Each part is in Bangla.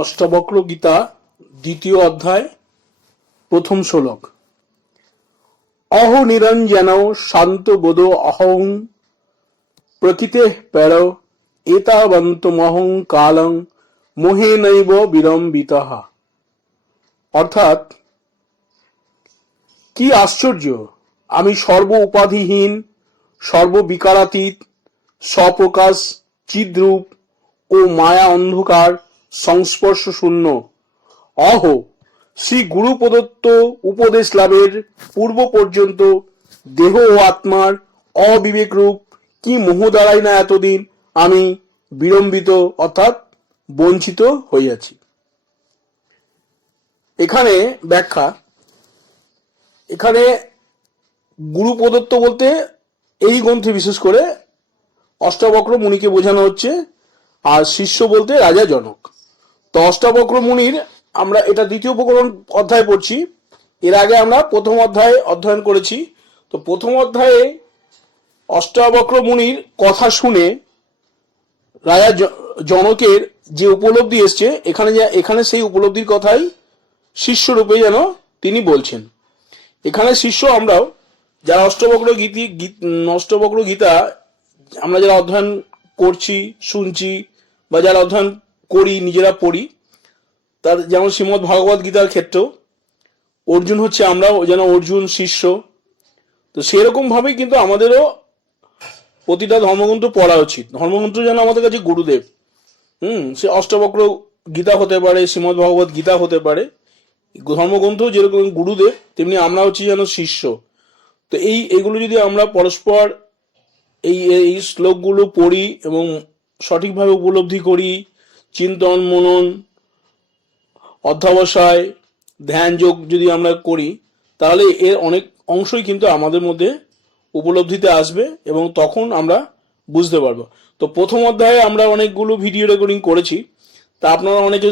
অষ্টাবক্র গীতা দ্বিতীয় অধ্যায় প্রথম শ্লোক। অহো নিরঞ্জন শান্ত বোধ অহং প্রকৃতে পের এতাবন্তমহং কালং মোহেনৈব বিলম্বিতঃ। অর্থাৎ, কি আশ্চর্য, আমি সর্ব উপাধিহীন, সর্ববিকারাতীত, স্বপ্রকাশ, চিদ্রূপ ও মায়া অন্ধকার সংস্পর্শ শূন্য। অহো, শ্রী গুরু প্রদত্ত উপদেশ লাভের পূর্ব পর্যন্ত দেহ ও আত্মার অবিবেক রূপ কি মোহ দ্বারাই না এতদিন আমি বিলম্বিত অর্থাৎ বঞ্চিত হইয়াছি। এখানে ব্যাখ্যা, এখানে গুরু প্রদত্ত বলতে এই গ্রন্থে বিশেষ করে অষ্টাবক্র মুনিকে বোঝানো হচ্ছে, আর শিষ্য বলতে রাজা জনক। তো অষ্টাবক্র মুনির, আমরা এটা দ্বিতীয় প্রকরণ অধ্যায় পড়ছি। এর আগে আমরা প্রথম অধ্যায়ে অধ্যয়ন করেছি। তো প্রথম অধ্যায়ে অষ্টাবক্র মুনির কথা শুনে রাজা জনকের যে উপলব্ধি এসছে, এখানে সেই উপলব্ধির কথাই শিষ্যরূপে যেন তিনি বলছেন। এখানে শিষ্য আমরাও যারা অষ্টবক্র গীতা আমরা যারা অধ্যয়ন করছি, শুনছি, বা যারা অধ্যয়ন করি, নিজেরা পড়ি, তার যেমন শ্রীমদ্ ভাগবত গীতার ক্ষেত্রেও অর্জুন হচ্ছে, আমরাও যেন অর্জুন শিষ্য। তো সেরকম ভাবেই কিন্তু আমাদেরও প্রতিটা ধর্মগ্রন্থ পড়া উচিত। ধর্মগ্রন্থ যেন আমাদের কাছে গুরুদেব। সে অষ্টবক্র গীতা হতে পারে, শ্রীমদ্ ভাগবত গীতা হতে পারে, ধর্মগ্রন্থ যেরকম গুরুদেব, তেমনি আমরা হচ্ছি যেন শিষ্য। তো এইগুলো যদি আমরা পরস্পর এই শ্লোকগুলো পড়ি এবং সঠিকভাবে উপলব্ধি করি, চিন্তন মনন অধ্যবসায় ধ্যান যোগ যদি আমরা করি, তাহলে এর অনেক অংশই কিন্তু আমাদের মধ্যে উপলব্ধিতে আসবে এবং তখন আমরা বুঝতে পারবো। তো প্রথম অধ্যায়ে আমরা অনেকগুলো ভিডিও রেকর্ডিং করেছি, তা আপনারা অনেকে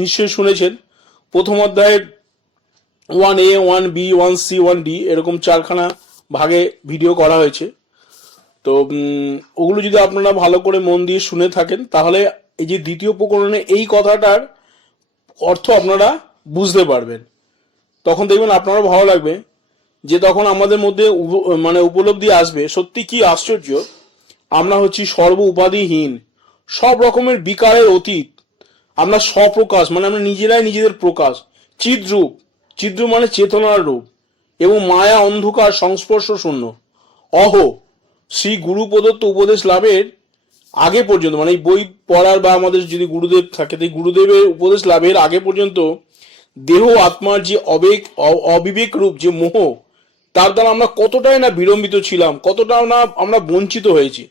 নিশ্চয়ই শুনেছেন। প্রথম অধ্যায়ে 1A, 1B, 1C, 1D এরকম 4খানা ভাগে ভিডিও করা হয়েছে। তো ওগুলো যদি আপনারা ভালো করে মন দিয়ে শুনে থাকেন, তাহলে এই যে দ্বিতীয় প্রকরণে এই কথাটার অর্থ আপনারা বুঝতে পারবেন। তখন দেখবেন আপনারও ভালো লাগবে, যে তখন আমাদের মধ্যে উপলব্ধি আসবে, সত্যি কি আশ্চর্য, আমরা হচ্ছি সর্ব উপাধিহীন, সব রকমের বিকারের অতীত, আমরা স্বপ্রকাশ আমরা নিজেরাই নিজেদের প্রকাশ, চিদ্রূপ মানে চেতনার রূপ, এবং মায়া অন্ধকার সংস্পর্শ শূন্য। অহো, শ্রী গুরু প্রদত্ত উপদেশ লাভের আগে পর্যন্ত, এই বই পড়ার বা আমাদের যদি গুরুদেব থাকে, তাই গুরুদেবের উপদেশ লাভের আগে পর্যন্ত দেহ আত্মার যে অবিবেক রূপ যে মোহ, তার দ্বারা আমরা কতটাই না বিলম্বিত ছিলাম, কতটা না আমরা বঞ্চিত হয়েছি।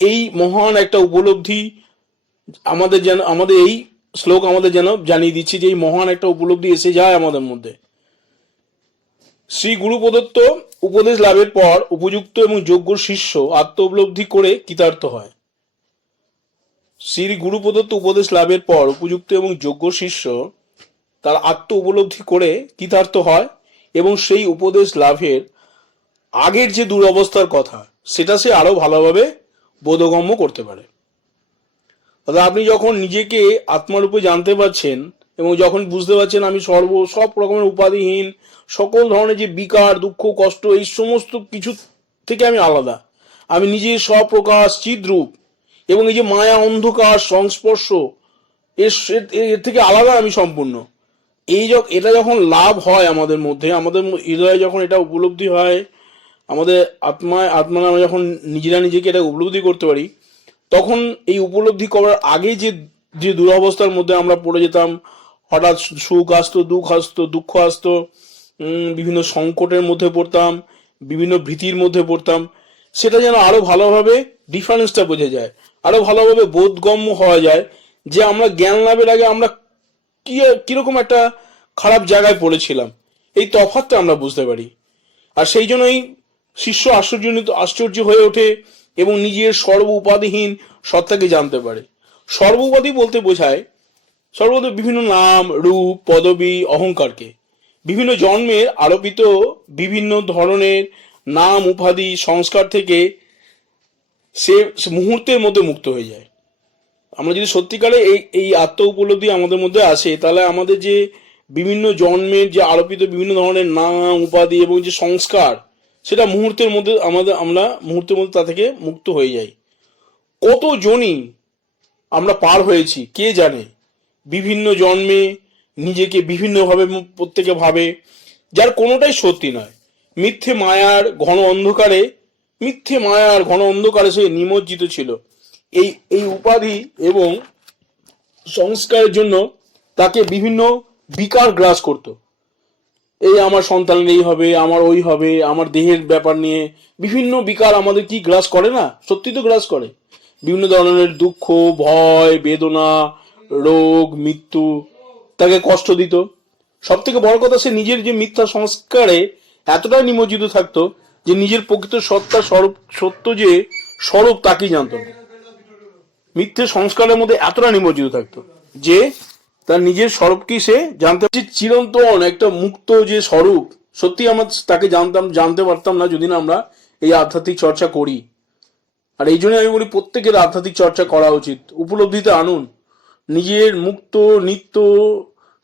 এই মহান একটা উপলব্ধি আমাদের এই শ্লোক আমাদের যেন জানিয়ে দিচ্ছে, যে এই মহান একটা উপলব্ধি এসে যায় আমাদের মধ্যে। শ্রী গুরু প্রদত্ত উপদেশ লাভের পর উপযুক্ত এবং যোগ্য শিষ্য আত্ম উপলব্ধি করে কৃতার্থ হয়। শ্রী গুরু প্রদত্ত উপদেশ লাভের পর উপযুক্ত এবং যোগ্য শিষ্য তার আত্ম উপলব্ধি করে কৃতার্থ হয় এবং সেই উপদেশ লাভের আগের যে দুরবস্থার কথা, সেটা সে আরো ভালোভাবে বোধগম্য করতে পারে। অর্থাৎ আপনি যখন নিজেকে আত্মারূপে জানতে পারছেন এবং যখন বুঝতে পারছেন আমি সব রকমের উপাধিহীন, সকল ধরনের যে বিকার, দুঃখ, কষ্ট, এই সমস্ত কিছু থেকে আমি আলাদা, আমি নিজে স্বপ্রকাশ, চিদ্রূপ, এবং এই যে মায়া অন্ধকার সংস্পর্শ, এর থেকে আলাদা আমি সম্পূর্ণ। এটা যখন লাভ হয় আমাদের মধ্যে, আমাদের হৃদয়ে যখন এটা উপলব্ধি হয়, আমাদের আত্মা আমরা যখন নিজেকে এটা উপলব্ধি করতে পারি, তখন এই উপলব্ধি করার আগে যে দুরবস্থার মধ্যে আমরা পড়ে যেতাম, হঠাৎ সুখ আসতো, দুঃখ আসতো, বিভিন্ন সংকটের মধ্যে পড়তাম, বিভিন্ন ভীতির মধ্যে পড়তাম, সেটা যেন আরো ভালোভাবে ডিফারেন্সটা বোঝা যায়, আরো ভালোভাবে বোধগম্য হওয়া যায়, যে আমরা জ্ঞান লাভের আগে আমরা কিরকম একটা খারাপ জায়গায় পড়েছিলাম, এই তফাৎটা আমরা বুঝতে পারি। আর সেই জন্যই শিষ্য আশ্চর্য হয়ে ওঠে এবং নিজের সর্ব উপাধিহীন সত্তাকে জানতে পারে। সর্ব উপাধি বলতে বোঝায় সর্বদা বিভিন্ন নাম, রূপ, পদবী, অহংকারকে, বিভিন্ন জন্মের আরোপিত বিভিন্ন ধরনের নাম, উপাধি, সংস্কার থেকে সে মুহূর্তের মধ্যে মুক্ত হয়ে যায়। আমরা যদি সত্যিকারে এই এই আত্ম উপলব্ধি আমাদের মধ্যে আসে, তাহলে আমাদের যে বিভিন্ন জন্মের যে আরোপিত বিভিন্ন ধরনের নাম উপাধি এবং যে সংস্কার, সেটা মুহূর্তের মধ্যে আমরা মুহূর্তের মধ্যে তা থেকে মুক্ত হয়ে যাই। কত জনই আমরা পার হয়েছি কে জানে, বিভিন্ন জন্মে নিজেকে বিভিন্নভাবে প্রত্যেকে ভাবে, যার কোনোটাই সত্যি নয়। মিথ্যে মায়ার ঘন অন্ধকারে সে নিমজ্জিত ছিল। এই এই উপাধি এবং সংস্কারের জন্য তাকে বিভিন্ন বিকার গ্রাস করত। এই আমার সন্তান এই হবে, আমার ওই হবে, আমার দেহের ব্যাপার নিয়ে বিভিন্ন বিকার আমাদের কি গ্রাস করে না? সত্যি তো গ্রাস করে। বিভিন্ন ধরনের দুঃখ, ভয়, বেদনা, রোগ, মৃত্যু তাকে কষ্ট দিত। সব থেকে বড় কথা, সে নিজের যে মিথ্যা সংস্কারে এতটাই নিমজ্জিত থাকতো যে নিজের প্রকৃত সত্য যে স্বরূপ তাকেই জানত না। মিথ্যে সংস্কারের মধ্যে এতটা নিমজ্জিত থাকতো যে তার নিজের স্বরূপকেই সে জানতে চিরন্তন একটা মুক্ত যে স্বরূপ, সত্যি আমরা তাকে জানতে পারতাম না যদি না আমরা এই আধ্যাত্মিক চর্চা করি। আর এই জন্য আমি বলি প্রত্যেকের আধ্যাত্মিক চর্চা করা উচিত। উপলব্ধিতে আনুন নিজের মুক্ত নিত্য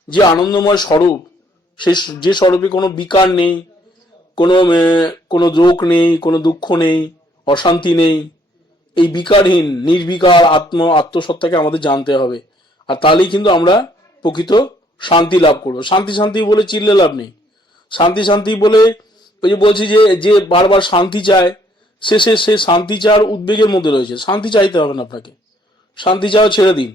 যে আনন্দময় স্বরূপ, সে যে স্বরূপে কোনো বিকার নেই, কোনো রোগ নেই, কোনো দুঃখ নেই, অশান্তি নেই। এই বিকারহীন নির্বিকার আত্মসত্তাকে আমাদের জানতে হবে। আর তাহলেই কিন্তু আমরা প্রকৃত শান্তি লাভ করবো। শান্তি বলে চিল্লে লাভ নেই। শান্তি বলে ওই যে বলছি যে বারবার শান্তি চায়, সে শান্তি চাওয়ার উদ্বেগের মধ্যে রয়েছে। শান্তি চাইতে হবে না আপনাকে, শান্তি চাওয়া ছেড়ে দিন।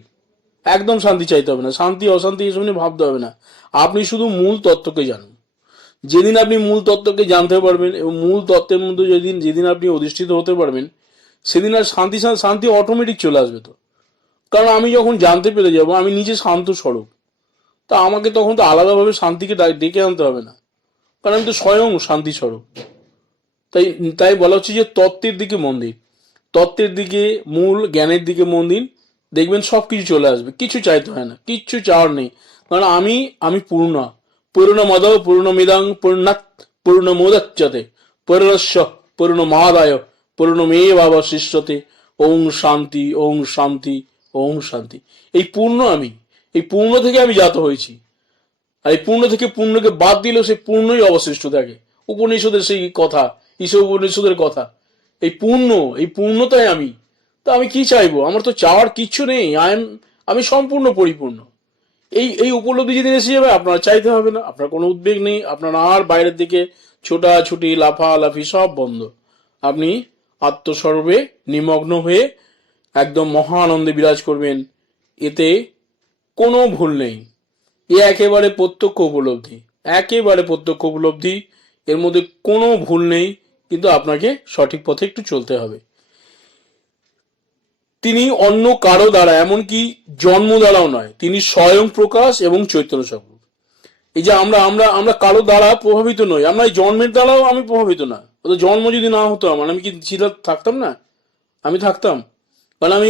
একদম শান্তি চাইতে হবে না, শান্তি অশান্তি এসব নিয়ে ভাবতে হবে না। আপনি শুধু মূল তত্ত্বকে জানুন। যেদিন আপনি মূল তত্ত্বকে জানতে পারবেন এবং মূল তত্ত্বের মধ্যে যেদিন আপনি অধিষ্ঠিত হতে পারবেন, সেদিন আর শান্তি অটোমেটিক চলে আসবে। তো কারণ আমি যখন জানতে পেরে যাব আমি নিজে শান্ত স্বরূপ, তা আমাকে তখন তো আলাদাভাবে শান্তিকে ডেকে আনতে হবে না, কারণ আমি তো স্বয়ং শান্তি স্বরূপ। তাই বলা হচ্ছে যে তত্ত্বের দিকে মন দিন, তত্ত্বের দিকে, মূল জ্ঞানের দিকে মন দিন, দেখবেন সব কিছু চলে আসবে। কিছু চাইতে হয় না, কিচ্ছু চাওয়ার নেই। কারণ আমি পূর্ণমদ পূর্ণমিদং পূর্ণাৎ পূর্ণমোদচ্যতে পূর্ণস্য পূর্ণমাদায় পূর্ণমেবাবশিষ্যতে। ওং শান্তি, ওং শান্তি, ওং শান্তি। এই পূর্ণ থেকে আমি জাত হয়েছি। আর এই পূর্ণ থেকে পূর্ণকে বাদ দিলেও সেই পূর্ণই অবশিষ্ট থাকে। উপনিষদের সেই কথা, ঈশ্বর উপনিষদের কথা, এই পূর্ণতাই আমি। তা আমি কি চাইবো? আমার তো চাওয়ার কিচ্ছু নেই। আমি সম্পূর্ণ পরিপূর্ণ। এই উপলব্ধি যেদিন এসে যাবে, আপনার চাইতে হবে না, আপনার কোনো উদ্বেগ নেই, আপনার আর বাইরের দিকে ছোটাছুটি লাফালাফি সব বন্ধ। আপনি আত্মস্বরূপে নিমগ্ন হয়ে একদম মহা আনন্দে বিরাজ করবেন। এতে কোনো ভুল নেই। একেবারে প্রত্যক্ষ উপলব্ধি, এর মধ্যে কোনো ভুল নেই। কিন্তু আপনাকে সঠিক পথে একটু চলতে হবে। তিনি অন্য কারো দ্বারা, এমনকি জন্ম দ্বারাও নয়, তিনি স্বয়ং প্রকাশ এবং চৈতন্য স্বরূপ। এই যে আমরা কারো দ্বারা প্রভাবিত নই। আমরা এই জন্মের দ্বারাও আমি প্রভাবিত না। জন্ম যদি না হতো আমার, আমি কি থাকতাম না? আমি থাকতাম, কারণ আমি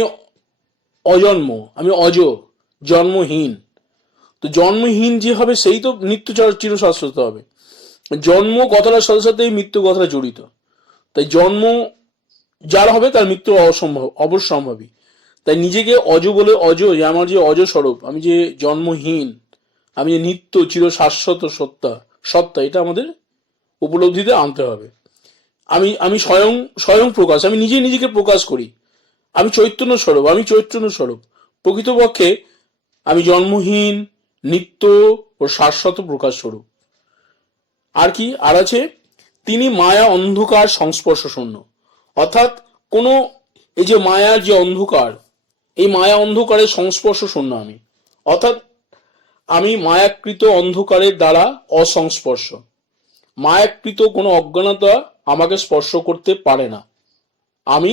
আমি জন্মহীন। তো জন্মহীন যে হবে সেই তো নিত্য চিরশাশ্বত হবে। জন্ম কথাটার সাথে সাথে মৃত্যু কথাটা জড়িত। তাই জন্ম যার হবে তার মৃত্যু অবশ্যম্ভাবী। তাই নিজেকে যে আমার যে অজ স্বরূপ, আমি যে জন্মহীন, আমি যে নিত্য চিরশাশ্বত সত্তা, এটা আমাদের উপলব্ধিতে আনতে হবে। আমি স্বয়ং প্রকাশ, আমি নিজেকে প্রকাশ করি। আমি চৈতন্য স্বরূপ। প্রকৃতপক্ষে আমি জন্মহীন, নিত্য ও শাশ্বত প্রকাশ স্বরূপ। আর আছে তিনি মায়া অন্ধকার সংস্পর্শ শূন্য। অর্থাৎ এই যে মায়ার যে অন্ধকার, এই মায়া অন্ধকারের সংস্পর্শ শূন্য আমি। অর্থাৎ আমি মায়াকৃত অন্ধকারের দ্বারা অসংস্পর্শ। মায়াকৃত কোনো অজ্ঞানতা আমাকে স্পর্শ করতে পারে না। আমি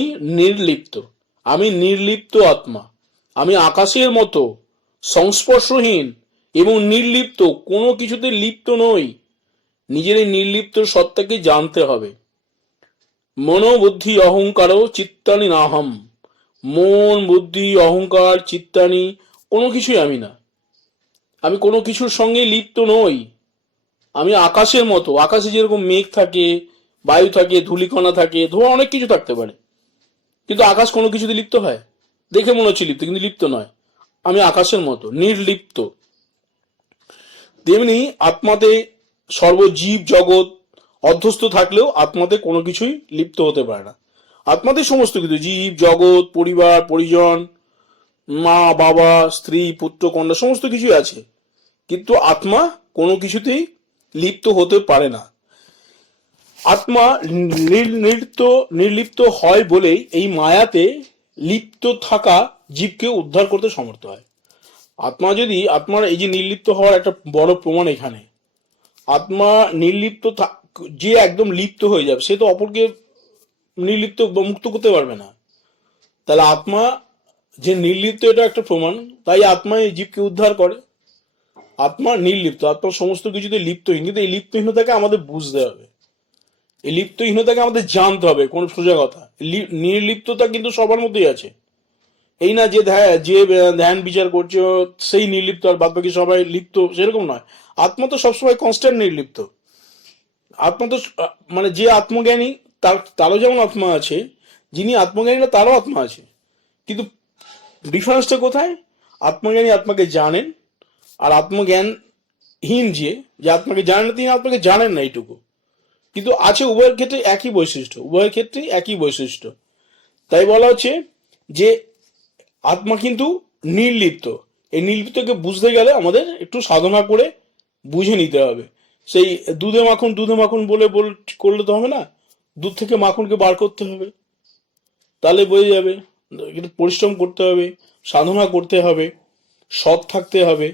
নির্লিপ্ত আত্মা। আমি আকাশের মতো সংস্পর্শহীন এবং নির্লিপ্ত, কোনো কিছুতে লিপ্ত নই। নিজের এই নির্লিপ্ত সত্তাকে জানতে হবে। মনোবুদ্ধি অহংকারও চিত্তানি নাহম। মন, বুদ্ধি, অহংকার, চিত্তানি কোনো কিছুই আমি না। আমি কোনো কিছুর সঙ্গে লিপ্ত নই। আমি আকাশের মতো। আকাশে যেরকম মেঘ থাকে, বায়ু থাকে, ধূলিকণা থাকে, ধোঁয়া, অনেক কিছু থাকতে পারে, কিন্তু আকাশ কোনো কিছুতে লিপ্ত হয় দেখে মনে হচ্ছে লিপ্ত, কিন্তু লিপ্ত নয়। আমি আকাশের মতো নির্লিপ্ত। তেমনি আত্মাতে সর্বজীব জগৎ অধ্যস্ত থাকলেও আত্মাতে কোনো কিছুই লিপ্ত হতে পারে না। আত্মাতে সমস্ত কিছু, জীব জগৎ, পরিবার পরিজন, মা বাবা, স্ত্রী পুত্র কন্যা, সমস্ত কিছুই আছে, কিন্তু আত্মা কোনো কিছুতেই লিপ্ত হতে পারে না। আত্মা নির্লিপ্ত হয় বলেই এই মায়াতে লিপ্ত থাকা জীবকে উদ্ধার করতে সমর্থ হয়। আত্মার এই যে নির্লিপ্ত হওয়ার একটা বড় প্রমাণ এখানে, আত্মা নির্লিপ্ত যে একদম লিপ্ত হয়ে যাবে সে তো অপরকে নির্লিপ্ত মুক্ত করতে পারবে না। তাহলে আত্মা যে নির্লিপ্ত, এটা একটা প্রমাণ। তাই আত্মা এই জীবকে উদ্ধার করে। আত্মা নির্লিপ্ত, আত্মা সমস্ত কিছুতে লিপ্তহীন, কিন্তু এই লিপ্তহীনতাকে আমাদের বুঝতে হবে, এই লিপ্তহীনতাকে আমাদের জানতে হবে। কোন সোজা কথা, নির্লিপ্ততা কিন্তু সবার মধ্যেই আছে। এই না যে ধ্যান বিচার করছে সেই নির্লিপ্ত আর বাদ বাকি সবাই লিপ্ত, সেরকম নয়। আত্মা তো সবসময় কনস্ট্যান্ট নির্লিপ্ত। আত্মা তো মানে যে আত্মজ্ঞানী তারও যেমন আত্মা আছে, যিনি আত্মজ্ঞানী না তারও আত্মা আছে, কিন্তু ডিফারেন্সটা কোথায়? আত্মজ্ঞানী আত্মাকে জানেন, আর আত্মজ্ঞানহীন যে আত্মাকে জানেন না তিনি আত্মাকে জানেন না, এইটুকু। কিন্তু আছে উভয়ের ক্ষেত্রে একই বৈশিষ্ট্য, উভয়ের ক্ষেত্রে একই বৈশিষ্ট্য। তাই বলা হচ্ছে যে আত্মা কিন্তু নির্লিপ্ত। এই নির্লিপ্তকে বুঝতে গেলে আমাদের একটু সাধনা করে বুঝে নিতে হবে। সেই দুধে মাখন বলে করলে তো হবে না, দুধ থেকে মাখনকে বার করতে হবে, তাহলে বোঝা যাবে। একটু পরিশ্রম করতে হবে, সাধনা করতে হবে, সৎ থাকতে হবে।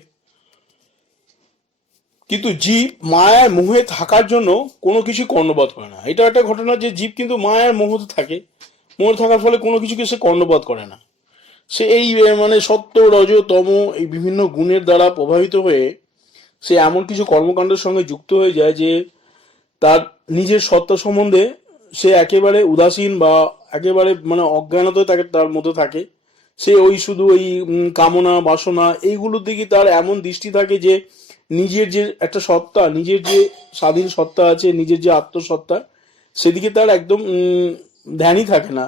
কিন্তু জীব মায়ার মোহে থাকার জন্য কোনো কিছু কর্ণপাত করে না। এটা একটা ঘটনা যে জীব কিন্তু মায়ার মোহতে থাকে, মোহে থাকার ফলে কোনো কিছুকে সে কর্ণপাত করে না। সে এই মানে সত্য রজ তম এই বিভিন্ন গুণের দ্বারা প্রভাবিত হয়ে সে এমন কিছু কর্মকাণ্ডের সঙ্গে যুক্ত হয়ে যায় যে তার নিজের সত্তা সম্বন্ধে সে একেবারে উদাসীন বা একেবারে মানে অজ্ঞানতায় তার মধ্যে থাকে। সে শুধু ওই কামনা বাসনা এইগুলোর দিকে তার এমন দৃষ্টি থাকে যে নিজের যে একটা সত্তা, নিজের যে স্বাধীন সত্তা আছে, নিজের যে আত্মসত্তা, সেদিকে তার একদম ধ্যানই থাকে না।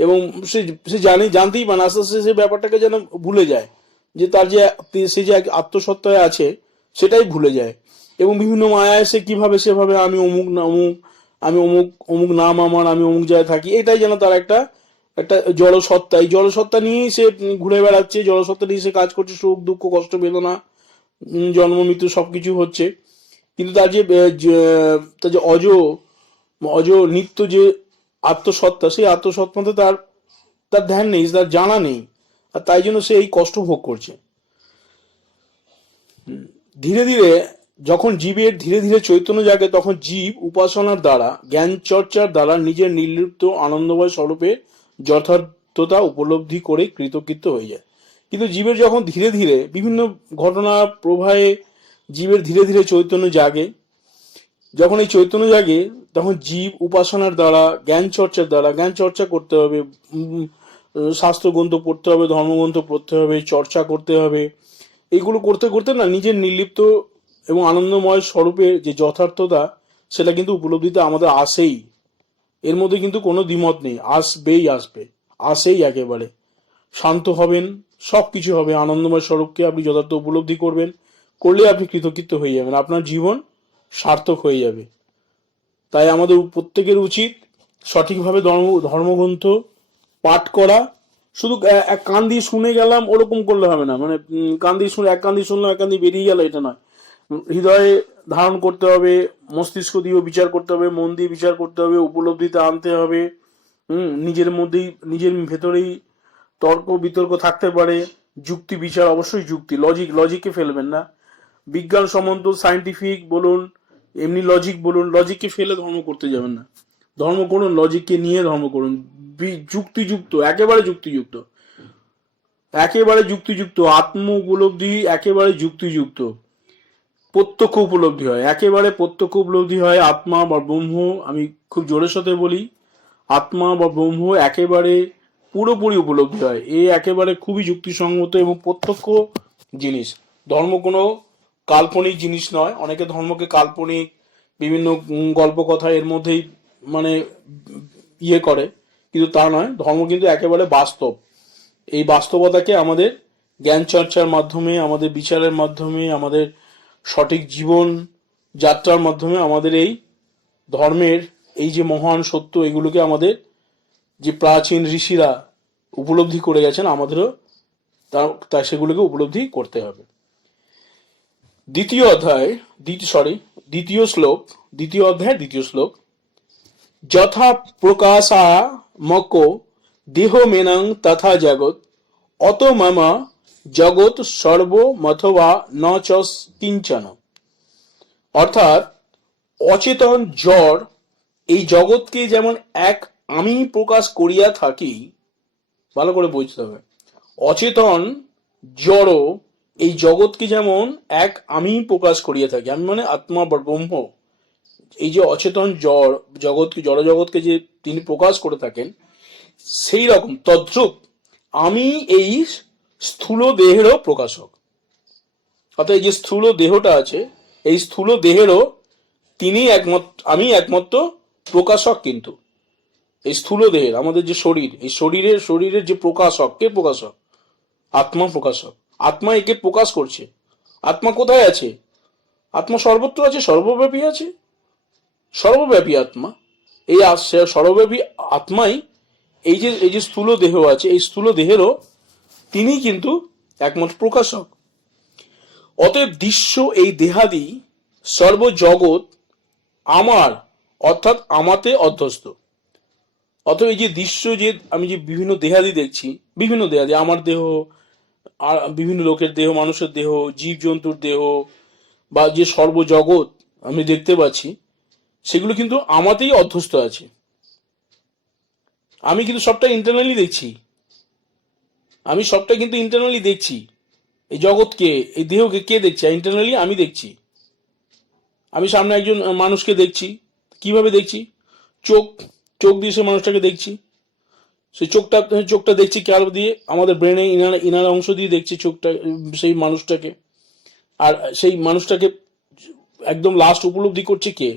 এবং সে সে জানতেই পারে না, আস্তে আস্তে সে ব্যাপারটাকে যেন ভুলে যায়, যে তার যে সে যে আত্মসত্তায় আছে সেটাই ভুলে যায়। এবং বিভিন্ন মায়ায় সে কিভাবে সেভাবে আমি অমুক না অমুক, আমি অমুক অমুক নাম আমার, আমি অমুক জায়গায় থাকি, এটাই যেন তার একটা একটা জড়সত্তা। এই জড়সত্তা নিয়েই সে ঘুরে বেড়াচ্ছে, জড়সত্তা নিয়ে সে কাজ করছে, সুখ দুঃখ কষ্ট বেদনা জন্ম মৃত্যু সবকিছু হচ্ছে। কিন্তু তার যে অজ অজ নিত্য যে আত্মসত্তা, সেই আত্মসত্তাতে তার তার ধ্যান নেই, তার জানা নেই, আর তাই জন্য সে এই কষ্ট ভোগ করছে। ধীরে ধীরে যখন জীবের ধীরে ধীরে চৈতন্য জাগে, তখন জীব উপাসনার দ্বারা, জ্ঞান চর্চার দ্বারা নিজের নির্লিপ্ত আনন্দময় স্বরূপের যথার্থতা উপলব্ধি করে কৃতকৃত্য হয়ে যায়। কিন্তু জীবের যখন ধীরে ধীরে বিভিন্ন ঘটনা প্রবাহে জীবের ধীরে ধীরে চৈতন্য জাগে, যখন এই চৈতন্য জাগে তখন জীব উপাসনার দ্বারা, জ্ঞান চর্চার দ্বারা, জ্ঞান চর্চা করতে হবে, শাস্ত্র গ্রন্থ পড়তে হবে, ধর্মগ্রন্থ পড়তে হবে, চর্চা করতে হবে। এইগুলো করতে করতে না নিজের নির্লিপ্ত এবং আনন্দময় স্বরূপের যে যথার্থতা সেটা কিন্তু উপলব্ধিতে আমাদের আসেই। এর মধ্যে কিন্তু কোনো দ্বিমত নেই, আসেই একেবারে। শান্ত হবেন, সব কিছু হবে, আনন্দময় স্বরূপকে আপনি যথার্থ উপলব্ধি করবেন, করলে আপনি কৃতকৃত্য হয়ে যাবেন, আপনার জীবন সার্থক হয়ে যাবে। তাই আমাদের প্রত্যেকের উচিত সঠিকভাবে ধর্মগ্রন্থ পাঠ করা। শুধু এক কান দিয়ে শুনে গেলাম ওরকম করলে হবে না, মানে কান দিয়ে শুনে এক কান দিয়ে শুনলাম এক কান দিয়ে বেরিয়ে গেল, এটা নয়। হৃদয়ে ধারণ করতে হবে, মস্তিষ্ক দিয়েও বিচার করতে হবে, মন দিয়ে বিচার করতে হবে, উপলব্ধিতে আনতে হবে। নিজের মধ্যেই নিজের ভেতরেই তর্ক বিতর্ক থাকতে পারে, যুক্তি বিচার, অবশ্যই যুক্তি, লজিককে ফেলবেন না। বিজ্ঞান সম্বন্ধ সায়েন্টিফিক বলুন, এমনি লজিক বলুন, লজিককে ফেলে ধর্ম করতে যাবেন না। ধর্ম করুন, লজিককে নিয়ে ধর্ম করুন, যুক্তিযুক্ত, একেবারে যুক্তিযুক্ত আত্ম উপলব্ধি, একেবারে যুক্তিযুক্ত প্রত্যক্ষ উপলব্ধি হয়, একেবারে প্রত্যক্ষ উপলব্ধি হয়। আত্মা বা ব্রহ্ম, আমি খুব জোরের সাথে বলি, আত্মা বা ব্রহ্ম একেবারে পুরোপুরি উপলব্ধি হয়। একেবারে খুবই যুক্তিসঙ্গত এবং প্রত্যক্ষ জিনিস। ধর্ম কোনো কাল্পনিক জিনিস নয়। অনেকে ধর্মকে কাল্পনিক বিভিন্ন গল্প কথা এর মধ্যেই মানে করে, কিন্তু তা নয়। ধর্ম কিন্তু একেবারে বাস্তব, এই বাস্তবতাকে আমাদের জ্ঞান চর্চার মাধ্যমে, আমাদের বিচারের মাধ্যমে, আমাদের সঠিক জীবন যাত্রার মাধ্যমে আমাদের এই ধর্মের এই যে মহান সত্য, এগুলোকে আমাদের যে প্রাচীন ঋষিরা উপলব্ধি করে গেছেন, আমাদেরও তা সেগুলোকে উপলব্ধি করতে হবে। দ্বিতীয় অধ্যায় দ্বিতীয় শ্লোক, দ্বিতীয় অধ্যায় দ্বিতীয় শ্লোক। যথা প্রকাশামকো দেহ মেনং তথা জগৎ অত মম জগৎ সর্বমথবা ন চ কিঞ্চন। অর্থাৎ অচেতন জড় এই জগৎকে যেমন এক আমি প্রকাশ করিয়া থাকি, ভালো করে বুঝতে হবে, অচেতন জড় এই জগৎকে যেমন এক আমি প্রকাশ করিয়া থাকি, আমি মানে আত্মা বা ব্রহ্ম, এই যে অচেতন জড় জগৎকে যে তিনি প্রকাশ করে থাকেন, সেই রকম তদ্রূপ আমি এই স্থূল দেহেরও প্রকাশক। অর্থাৎ এই যে স্থূল দেহটা আছে, এই স্থূল দেহেরও আমি একমাত্র প্রকাশক। কিন্তু এই স্থূল দেহের, আমাদের যে শরীর, এই শরীরের যে প্রকাশক, কে প্রকাশক? আত্মা প্রকাশক। আত্মা একে প্রকাশ করছে। আত্মা কোথায় আছে? আত্মা সর্বত্র আছে, সর্বব্যাপী আছে, সর্বব্যাপী আত্মা। এই সর্বব্যাপী আত্মাই এই যে স্থূল দেহ আছে, এই স্থূল দেহেরও তিনি কিন্তু একমাত্র প্রকাশক। অতএব দৃশ্য এই দেহাদি সর্বজগৎ আমার, অর্থাৎ আমাতে অধ্যস্ত। অতএব এই যে দৃশ্য, যে আমি যে বিভিন্ন দেহাদি দেখছি, বিভিন্ন দেহাদি, আমার দেহ, আর বিভিন্ন লোকের দেহ, মানুষের দেহ, জীব জন্তুর দেহ, বা যে সর্বজগৎ আমি দেখতে পাচ্ছি, সেগুলো কিন্তু আমাতেই অধ্যস্ত আছে। আমি কিন্তু সবটা ইন্টারনালি দেখছি, আমি সবটা কিন্তু ইন্টারনালি দেখছি। এই জগৎকে, এই দেহকে কে দেখছে? ইন্টারনালি আমি দেখছি। আমি সামনে একজন মানুষকে দেখছি, কিভাবে দেখছি? চোখ দিয়ে সে মানুষটাকে দেখছি। সেই চোখটা দেখছি কাল দিয়ে, আমাদের ব্রেনে ইনার অংশ দিয়ে দেখছি চোখটা, সেই মানুষটাকে। আর সেই মানুষটাকে একদম লাস্ট উপলব্ধি করছে কে?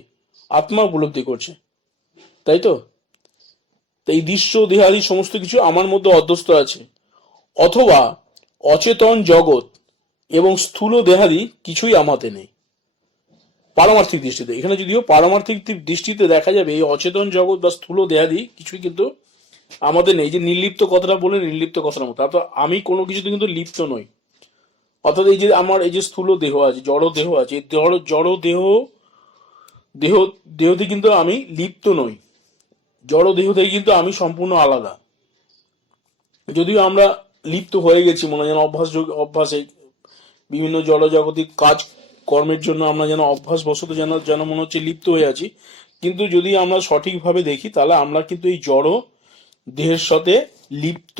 আত্মা উপলব্ধি করছে, তাই তো? এই দৃশ্য দেহাদি সমস্ত কিছু আমার মধ্যে অধ্যস্ত আছে। অথবা অচেতন জগৎ এবং স্থূল দেহাদি কিছুই আমাতে নেই পারমার্থিক দৃষ্টিতে। এখানে যদিও পারমার্থিক দৃষ্টিতে দেখা যাবে এই অচেতন জগৎ বা স্থূল দেহাদি কিছুই কিন্তু আমাদের নেই। যে নির্লিপ্ত কথাটা বলে, নির্লিপ্ত কথার মতো, অর্থাৎ আমি কোনো কিছুতে কিন্তু লিপ্ত নই। অর্থাৎ এই যে আমার এই যে স্থূল দেহ আছে, জড় দেহ আছে, জড় দেহতে কিন্তু আমি লিপ্ত নই। জড় দেহ থেকে কিন্তু আমি সম্পূর্ণ আলাদা। যদিও আমরা লিপ্ত হয়ে গেছি, মনে হয় যেন অভ্যাসে বিভিন্ন জড়জাগতিক কাজ কর্মের জন্য আমরা যেন অভ্যাসবশত যেন মনে হচ্ছে লিপ্ত হয়ে আছি। কিন্তু যদি আমরা সঠিকভাবে দেখি, তাহলে আমরা কিন্তু এই জড় দেহের সাথে লিপ্ত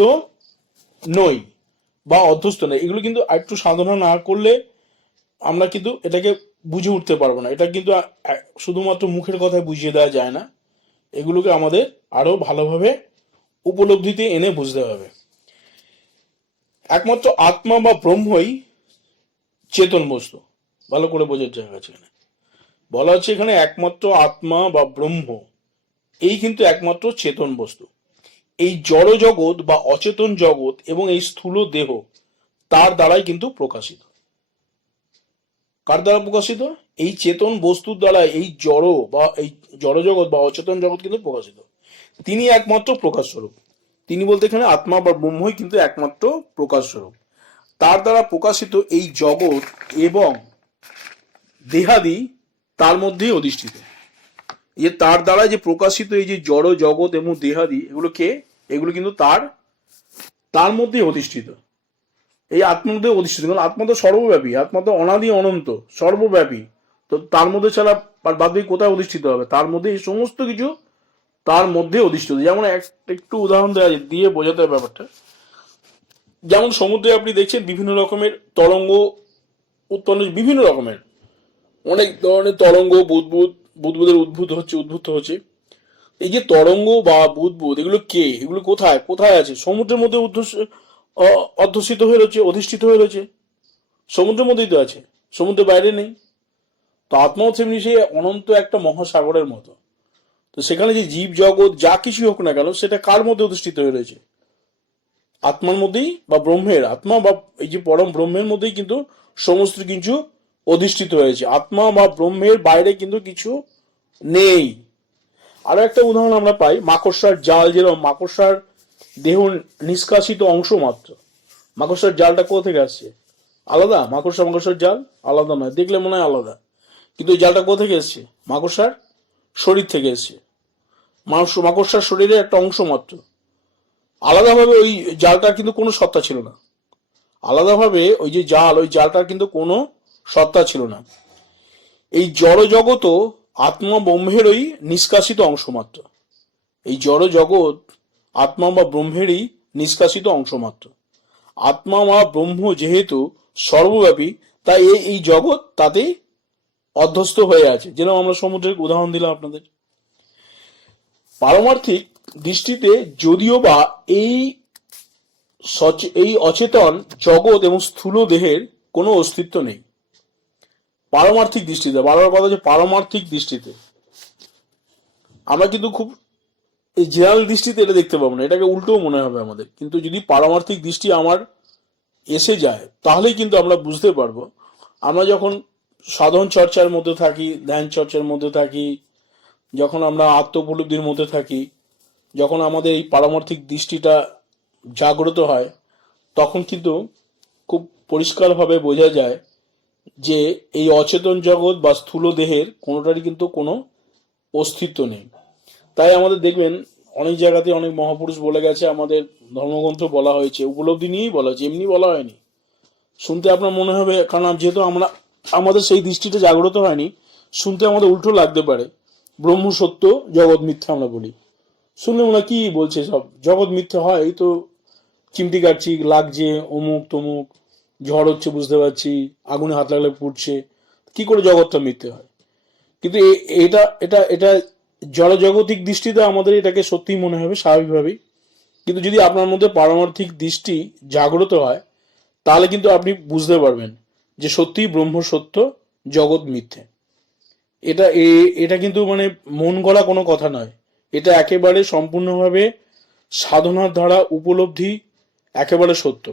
নই বা অধ্যস্ত নই। এগুলো কিন্তু একটু সাধনা না করলে আমরা কিন্তু এটাকে বুঝে উঠতে পারবো না। এটা কিন্তু শুধুমাত্র মুখের কথায় বুঝিয়ে দেওয়া যায় না, এগুলোকে আমাদের আরো ভালোভাবে উপলব্ধিতে এনে বুঝতে হবে। একমাত্র আত্মা বা ব্রহ্মই চেতন বস্তু। ভালো করে বোঝার জায়গা আছে। এখানে বলা হচ্ছে, এখানে একমাত্র আত্মা বা ব্রহ্ম এই কিন্তু একমাত্র চেতন বস্তু। এই জড় জগৎ বা অচেতন জগৎ এবং এই স্থূল দেহ তার দ্বারাই কিন্তু প্রকাশিত। কার দ্বারা প্রকাশিত? এই চেতন বস্তুর দ্বারা এই জড় জগৎ বা অচেতন জগৎ কিন্তু প্রকাশিত। তিনি একমাত্র প্রকাশ স্বরূপ। তিনি বলতে এখানে আত্মা বা ব্রহ্মই কিন্তু একমাত্র প্রকাশ স্বরূপ। তার দ্বারা প্রকাশিত এই জগৎ এবং দেহাদি তার মধ্যেই অধিষ্ঠিত। এই তার দ্বারা যে প্রকাশিত এই যে জড় জগৎ এবং দেহাদি, এগুলো কিন্তু তার মধ্যেই অধিষ্ঠিত। এই আত্মার মধ্যে অধিষ্ঠিত। কারণ আত্মা তো সর্বব্যাপী, আত্মা তো অনাদি অনন্ত, সর্বব্যাপী। তো তার মধ্যে ছাড়া আর বাদ বাকি কোথায় অধিষ্ঠিত হবে? তার মধ্যে এই সমস্ত কিছু তার মধ্যে অধিষ্ঠিত। যেমন একটু উদাহরণ দিয়ে বোঝাতে হবে ব্যাপারটা। যেমন সমুদ্রে আপনি দেখছেন বিভিন্ন রকমের তরঙ্গ উৎপন্ন, বিভিন্ন রকমের অনেক ধরনের তরঙ্গ, বুদবুদের উদ্ভূত হচ্ছে। এই যে তরঙ্গ বা বুদবুদ, এগুলো কোথায় আছে? সমুদ্রের মধ্যে অধ্যুষিত হয়ে রয়েছে, অধিষ্ঠিত হয়ে রয়েছে। সমুদ্রের মধ্যেই তো আছে, সমুদ্রের বাইরে নেই। তো আত্মাও তেমনি সে অনন্ত একটা মহাসাগরের মতো। তো সেখানে যে জীব জগৎ যা কিছু হোক না কেন, সেটা কার মধ্যে অধিষ্ঠিত হয়ে রয়েছে? আত্মার মধ্যেই বা ব্রহ্মের আত্মা বা এই যে পরম ব্রহ্মের মধ্যেই কিন্তু সমস্ত কিছু অধিষ্ঠিত হয়েছে। আত্মা বা ব্রহ্মের বাইরে কিন্তু কিছু নেই। আরো একটা উদাহরণ আমরা পাই, মাকড়সার জাল। যেরকম মাকড়সার দেহ নিষ্কাশিত অংশ মাত্র। মাকড়সার জালটা কোথা থেকে আসছে? আলাদা? মাকড়সার জাল আলাদা নয়, দেখলে মনে হয় আলাদা, কিন্তু এই জালটা কোথা থেকে এসছে? মাকড়সার শরীর থেকে এসছে। মাকড়সার শরীরের একটা অংশ মাত্র। আলাদাভাবে ওই জালটার কিন্তু কোনো সত্তা ছিল না। আলাদাভাবে ওই যে জাল, ওই জালটার কিন্তু কোনো সত্তা ছিল না। এই জড় জগৎও আত্মা ব্রহ্মেরই নিষ্কাশিত অংশ মাত্র। এই জড় জগৎ আত্মা বা ব্রহ্মেরই নিষ্কাশিত অংশ মাত্র। আত্মা বা ব্রহ্ম যেহেতু সর্বব্যাপী, তাই এই জগৎ তাতেই অধ্যস্ত হয়ে আছে। যেরকম আমরা সমুদ্রের উদাহরণ দিলাম আপনাদের। পারমার্থিক দৃষ্টিতে যদিও বা এই অচেতন জগৎ এবং স্থূল দেহের কোনো অস্তিত্ব নেই। পারমার্থিক দৃষ্টিতে, বারবার কথা হচ্ছে পারমার্থিক দৃষ্টিতে, আমরা কিন্তু খুব এই জেনারেল দৃষ্টিতে এটা দেখতে পাবো না, এটাকে উল্টোও মনে হবে আমাদের। কিন্তু যদি পারমার্থিক দৃষ্টি আমার এসে যায়, তাহলেই কিন্তু আমরা বুঝতে পারবো। আমরা যখন সাধন চর্চার মধ্যে থাকি, ধ্যান চর্চার মধ্যে থাকি, যখন আমরা আত্ম উপলব্ধির মধ্যে থাকি, যখন আমাদের এই পারমার্থিক দৃষ্টিটা জাগ্রত হয়, তখন কিন্তু খুব পরিষ্কারভাবে বোঝা যায় যে এই অচেতন জগৎ বা স্থূল দেহের কোনোটারই কিন্তু কোনো অস্তিত্ব নেই। তাই আমাদের দেখবেন অনেক জায়গাতে অনেক মহাপুরুষ বলে গেছে, আমাদের ধর্মগ্রন্থ বলা হয়েছে, উপলব্ধি নিয়েই বলা হয়েছে, এমনি বলা হয়নি। শুনতে আপনার মনে হবে, কারণ যেহেতু আমাদের সেই দৃষ্টিটা জাগ্রত হয়নি, শুনতে আমাদের উল্টো লাগতে পারে। ব্রহ্ম সত্য, জগৎ মিথ্যা আমরা বলি। শুনলে মনে হয় কি বলছে, সব জগৎ মিথ্যা হয়, এই তো চিমটি কাটছি, লাগছে, অমুক তমুক, ঝড় হচ্ছে বুঝতে পারছি, আগুনে হাত লাগলে পুড়ছে, কি করে জগৎটা মিথ্যে হয়? কিন্তু এটা এটা এটা জড়জগতিক দৃষ্টিতে আমাদের এটাকে সত্যিই মনে হবে স্বাভাবিকভাবেই। কিন্তু যদি আপনার মধ্যে পারমার্থিক দৃষ্টি জাগ্রত হয়, তাহলে কিন্তু আপনি বুঝতে পারবেন যে সত্যিই ব্রহ্ম সত্য, জগৎ মিথ্যে। এটা কিন্তু মানে মন গড়া কোনো কথা নয়। এটা একেবারে সম্পূর্ণভাবে সাধনার দ্বারা উপলব্ধি, একেবারে সত্য।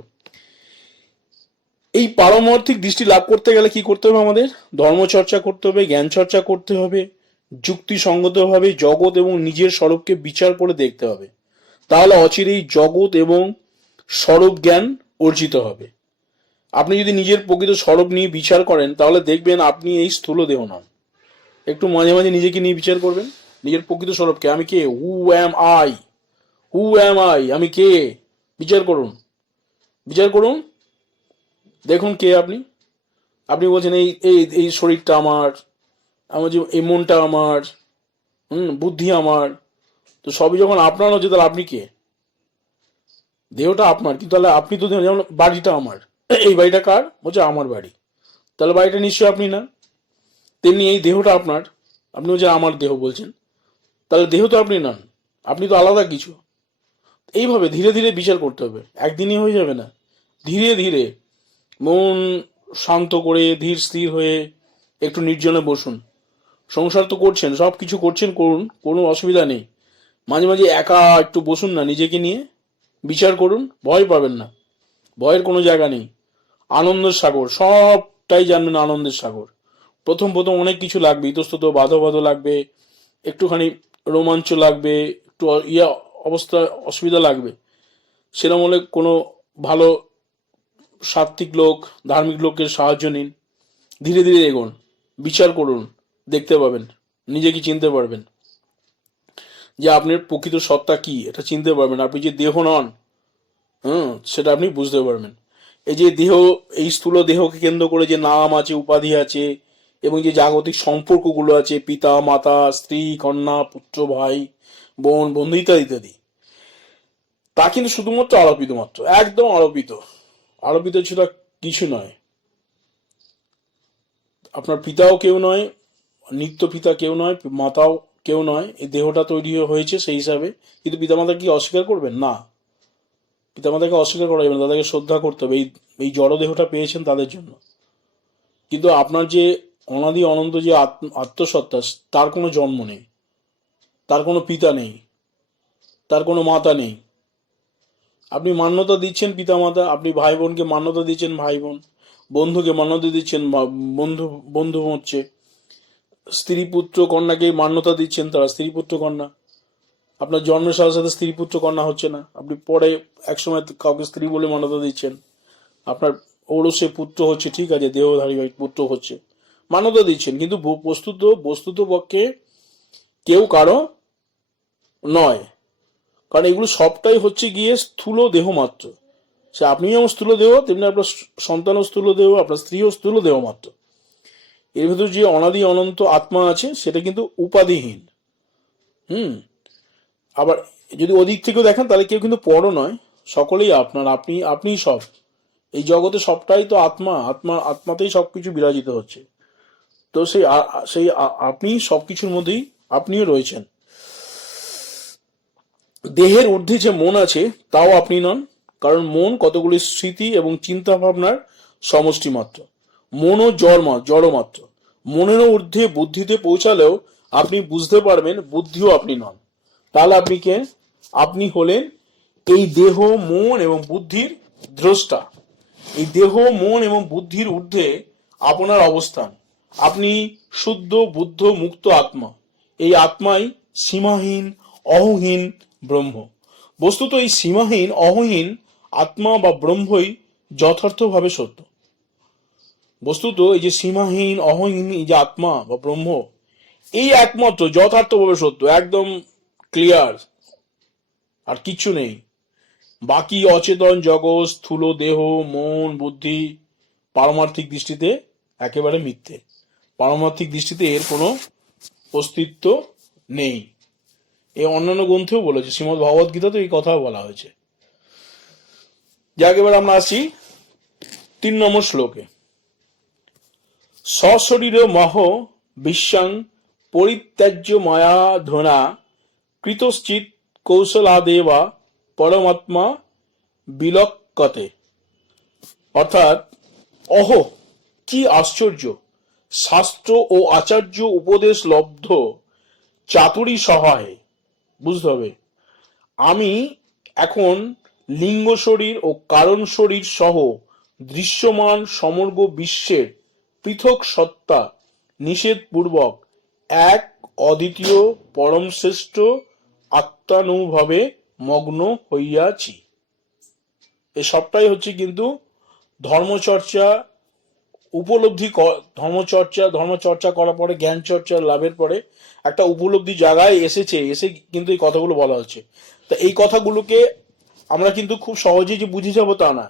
এই পারমার্থিক দৃষ্টি লাভ করতে গেলে কি করতে হবে? আমাদের ধর্মচর্চা করতে হবে, জ্ঞান চর্চা করতে হবে, যুক্তিসঙ্গতভাবে জগৎ এবং নিজের স্বরূপকে বিচার করে দেখতে হবে। তাহলে অচিরেই জগৎ এবং স্বরূপ জ্ঞান অর্জিত হবে। আপনি যদি নিজের প্রকৃত স্বরূপ নিয়ে বিচার করেন, তাহলে দেখবেন আপনি এই স্থূল দেহ নন। একটু মাঝে মাঝে নিজেকে নিয়ে বিচার করবেন, নিজের প্রকৃত স্বরূপকে। আমি কে? হু am I? Who am I? আমি কে? বিচার করুন, বিচার করুন, দেখুন কে আপনি। আপনি বলছেন এই এই এই শরীরটা আমার, আমার যে এই মনটা আমার, বুদ্ধি আমার। তো সবই যখন আপনার হচ্ছে, তাহলে আপনি কে? দেহটা আপনার, কিন্তু তাহলে আপনি তো যেমন বাড়িটা আমার, এই বাড়িটা কার? বলছে আমার বাড়ি। তাহলে বাড়িটা নিশ্চয়ই আপনি না। তেমনি এই দেহটা আপনার, আপনি বলছেন আমার দেহ বলছেন, তাহলে দেহ তো আপনি নন, আপনি তো আলাদা কিছু। এইভাবে ধীরে ধীরে বিচার করতে হবে, একদিনই হয়ে যাবে না। ধীরে ধীরে মন শান্ত করে, ধীর স্থির হয়ে একটু নির্জনে বসুন। সংসার তো করছেন, সব কিছু করছেন, করুন, কোনো অসুবিধা নেই। মাঝে মাঝে একা একটু বসুন না, নিজেকে নিয়ে বিচার করুন, ভয় পাবেন না, ভয়ের কোনো জায়গা নেই। আনন্দের সাগর, সবটাই জানবেন আনন্দের সাগর। প্রথম প্রথম অনেক কিছু লাগবে, ইতস্তত বাধো বাধো লাগবে, একটুখানি রোমাঞ্চ লাগবে, একটু অবস্থা অসুবিধা লাগবে। সেরকম হলে কোনো ভালো সাত্ত্বিক লোক, ধার্মিক লোকের সাহায্য নিন, ধীরে ধীরে এগোন, বিচার করুন, দেখতে পাবেন, নিজেকে চিনতে পারবেন যে আপনার প্রকৃত সত্তা কি, এটা চিনতে পারবেন। আপনি যে দেহ নন, সেটা আপনি বুঝতে পারবেন। এই যে দেহ, এই স্থূল দেহকে কেন্দ্র করে যে নাম আছে, উপাধি আছে, এবং যে জাগতিক সম্পর্কগুলো আছে, পিতা মাতা, স্ত্রী কন্যা, পুত্র ভাই বোন, বন্ধু ইত্যাদি ইত্যাদি, তা কিন্তু শুধুমাত্র আরোপিত মাত্র, একদম আরোপিত। আরোপিত ছাড়া কিছু নয়। আপনার পিতাও কেউ নয়, নিত্য পিতা কেউ নয়, মাতাও কেউ নয়। এই দেহটা তৈরি হয়েছে সেই হিসাবে। কিন্তু পিতামাতা কি অস্বীকার করবেন? না, পিতামাতাকে অস্বীকার করা যাবে না, তাদেরকে শ্রদ্ধা করতে হবে। এই এই জড় দেহটা পেয়েছেন তাদের জন্য। কিন্তু আপনার যে অনাদি অনন্ত যে আত্মসত্তা, তার কোনো জন্ম নেই, তার কোনো পিতা নেই, তার কোনো মাতা নেই। আপনি মান্যতা দিচ্ছেন পিতামাতা, আপনি ভাই বোনকে মান্যতা দিচ্ছেন ভাই বোন, বন্ধুকে মান্যতা দিচ্ছেন বন্ধু, বন্ধু হচ্ছে, স্ত্রী পুত্র কন্যাকে মান্যতা দিচ্ছেন, তারা স্ত্রী পুত্র কন্যা। আপনার জন্মের সাথে সাথে স্ত্রী পুত্র কন্যা হচ্ছে না, আপনি পরে একসময় কাউকে স্ত্রী বলে মান্যতা দিচ্ছেন, আপনার ঔরসে পুত্র হচ্ছে, ঠিক আছে, দেহধারী পুত্র হচ্ছে, মান্যতা দিচ্ছেন, কিন্তু বস্তুত পক্ষে কেউ কারো নয়। কারণ এগুলো সবটাই হচ্ছে গিয়ে স্থূল দেহ মাত্র। সে আপনি যেমন স্থূল দেহ, তেমনি আপনার সন্তানও স্থূল দেহ, আপনার স্ত্রীও স্থূল দেহ মাত্র। এর ভিতর যে অনাদি অনন্ত আত্মা আছে সেটা কিন্তু উপাধিহীন। আবার যদি ওদিক থেকেও দেখেন তাহলে কেউ কিন্তু পরও নয়, সকলেই আপনার, আপনিই সব। এই জগতে সবটাই তো আত্মাতেই সবকিছু বিরাজিত হচ্ছে। তো সেই আপনি সবকিছুর মধ্যেই আপনিও রয়েছেন। দেহের ঊর্ধ্বে যে মন আছে তাও আপনি নন, কারণ মন কতগুলি স্মৃতি এবং চিন্তা ভাবনার সমষ্টি মাত্র। মনও জড় মাত্র। মনেরও ঊর্ধ্বে বুদ্ধিতে পৌঁছালেও আপনি বুঝতে পারবেন বুদ্ধিও আপনি নন। তাহলে আপনি কে? আপনি হলেন এই দেহ, মন এবং বুদ্ধির দ্রষ্টা। এই দেহ, মন এবং বুদ্ধির ঊর্ধ্বে আপনার অবস্থান। আপনি শুদ্ধ বুদ্ধ মুক্ত আত্মা। এই আত্মাই সীমাহীন অহহীন ব্রহ্ম। বস্তুত এই সীমাহীন অহহীন আত্মা বা ব্রহ্মই যথার্থভাবে সত্য। বস্তুত এই যে সীমাহীন অহহীন এই যে আত্মা বা ব্রহ্ম, এই একমাত্র যথার্থভাবে সত্য, একদম ক্লিয়ার, আর কিচ্ছু নেই। বাকি অচেতন জগৎ, স্থূল দেহ, মন, বুদ্ধি পারমার্থিক দৃষ্টিতে একেবারে মিথ্যে। পারমার্থিক দৃষ্টিতে এর কোনো অস্তিত্ব নেই। এই অন্যান্য গ্রন্থেও বলেছে, শ্রীমদ ভগবদ গীতাতে এই কথাও বলা হয়েছে। যাক, এবার আমরা আসি 3 নম্বর শ্লোকে। সশরীর মহ বিশ্বাং পরিত্যাজ্য মায়া ধনা কৃতশ্চিৎ কৌশলাদেবা পরমাত্মা বিলক্ষতে। অর্থাৎ, কি আশ্চর্য! শাস্ত্র ও আচার্য উপদেশ লব্ধ চাতুরী সহায়ে, বুঝতে হবে, আমি এখন লিঙ্গ শরীর ও কারণ শরীর সহ দৃশ্যমান সমগ্র বিশ্বের পৃথক সত্তা নিষেধপূর্বক এক অদ্বিতীয় পরম শ্রেষ্ঠ আত্মানুভবে মগ্ন হইয়াছি। এ সবটাই হচ্ছে কিন্তু ধর্মচর্চা ধর্মচর্চা করার পরে, জ্ঞান চর্চা লাভের পরে একটা উপলব্ধি জায়গায় এসে কিন্তু এই কথাগুলো বলা হচ্ছে। তা এই কথাগুলোকে আমরা কিন্তু খুব সহজেই যে বুঝে যাবো তা না।